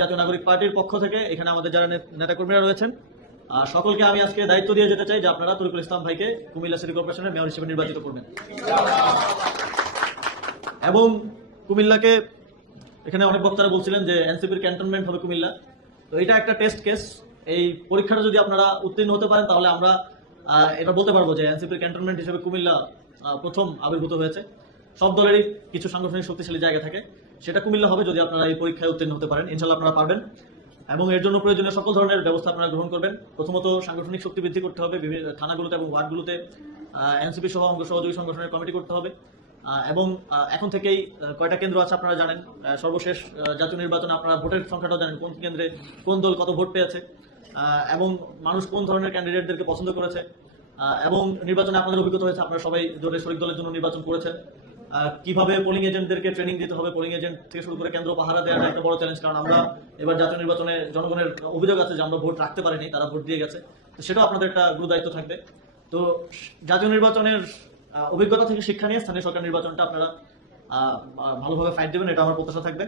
জাতীয় নাগরিক পার্টির পক্ষ থেকে এখানে আমাদের যারা নেতাকর্মীরা রয়েছেন সকলকে আমি আজকে দায়িত্ব দিয়ে যেতে চাই যে আপনারা তরিকুল ইসলাম ভাইকে কুমিল্লা সিটি কর্পোরেশনের মেয়র হিসেবে নির্বাচিত করবেন এবং কুমিল্লাকে এখানে অনেক বক্তারা বলছিলেন যে এনসিপির ক্যান্টনমেন্ট হবে কুমিল্লা। তো এটা একটা টেস্ট কেস। এই পরীক্ষাটা যদি আপনারা উত্তীর্ণ হতে পারেন তাহলে আমরা এটা বলতে পারবো যে এনসিপির ক্যান্টনমেন্ট হিসেবে কুমিল্লা প্রথম আবির্ভূত হয়েছে। সব দলেরই কিছু সাংগঠনিক শক্তিশালী জায়গা থাকে, সেটা কুমিল্লা হবে যদি আপনারা এই পরীক্ষায় উত্তীর্ণ হতে পারেন। ইনশাল্লাহ আপনারা পারবেন এবং এর জন্য প্রয়োজনীয় সকল ধরনের ব্যবস্থা আপনারা গ্রহণ করবেন। প্রথমত সাংগঠনিক শক্তি বৃদ্ধি করতে হবে, বিভিন্ন থানাগুলোতে এবং ওয়ার্ডগুলোতে এনসিপি সহ অঙ্গ সহযোগী সংগঠনের কমিটি করতে হবে এবং এখন থেকেই কয়টা কেন্দ্র আছে আপনারা জানেন। সর্বশেষ জাতীয় নির্বাচনে আপনারা ভোটের সংখ্যাটাও জানেন, কোন কেন্দ্রে কোন দল কত ভোট পেয়েছে এবং মানুষ কোন ধরনের ক্যান্ডিডেটদেরকে পছন্দ করেছে এবং নির্বাচনে আপনাদের অভিজ্ঞতা হয়েছে, আপনারা সবাই জোটের শরিক দলের জন্য নির্বাচন করেছেন। কিভাবে পোলিং এজেন্টদেরকে ট্রেনিং দিতে হবে, পোলিং এজেন্ট থেকে শুরু করে কেন্দ্র পাহারা দেওয়ার একটা বড় চ্যালেঞ্জ, কারণ আমরা এবার জাতীয় নির্বাচনে জনগণের অভিযোগ আছে যে আমরা ভোট রাখতে পারিনি, তারা ভোট দিয়ে গেছে। তো সেটাও আপনাদের একটা গুরু দায়িত্ব থাকবে। তো জাতীয় নির্বাচনের অভিজ্ঞতা থেকে শিক্ষা নিয়ে স্থানীয় সরকার নির্বাচনটা আপনারা ভালোভাবে ফাইট দেবেন, এটা আমার প্রত্যাশা থাকবে।